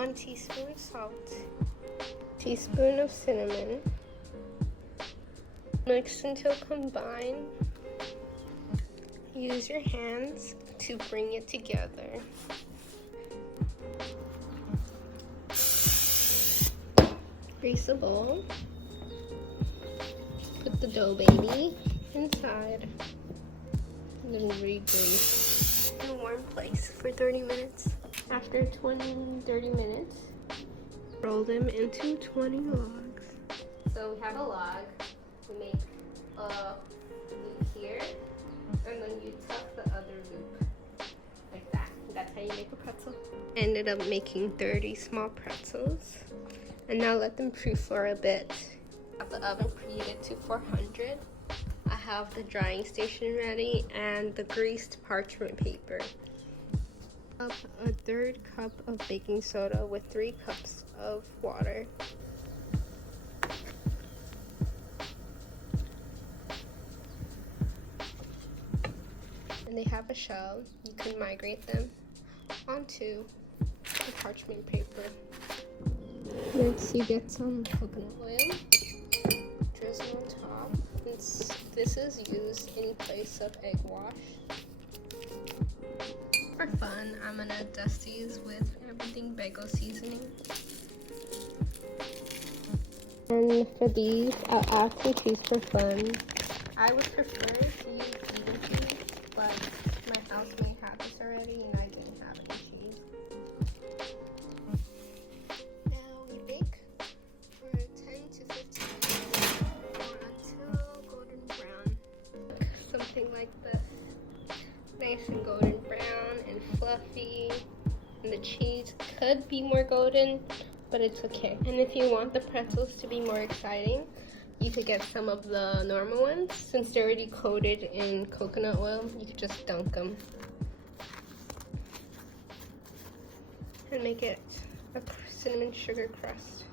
1 teaspoon salt, teaspoon of cinnamon. Mix until combined. Use your hands to bring it together. Grease a bowl. Put the dough baby inside. And then re-grease in a warm place for 30 minutes. After 30 minutes, roll them into 20 logs. So we have a log. We make a loop here, and then you tuck the other loop like that. That's how you make a pretzel. Ended up making 30 small pretzels, and now let them proof for a bit. Have the oven preheated to 400. I have the drying station ready and the greased parchment paper. A 1/3 cup of baking soda with 3 cups of water. And they have a shell. You can migrate them onto the parchment paper. Next, you get some coconut oil, drizzle on top. This is used in place of egg wash. For fun, I'm gonna dust these with everything bagel seasoning. And for these, I'll add some cheese for fun. I would prefer to use Gouda cheese, but my house may have this already and I didn't have any cheese. Now we bake for 10 to 15 minutes or until golden brown. Something like this. Nice and golden brown and fluffy. And the cheese could be more golden, but it's okay. And if you want the pretzels to be more exciting, you could get some of the normal ones. Since they're already coated in coconut oil, you could just dunk them. And make it a cinnamon sugar crust.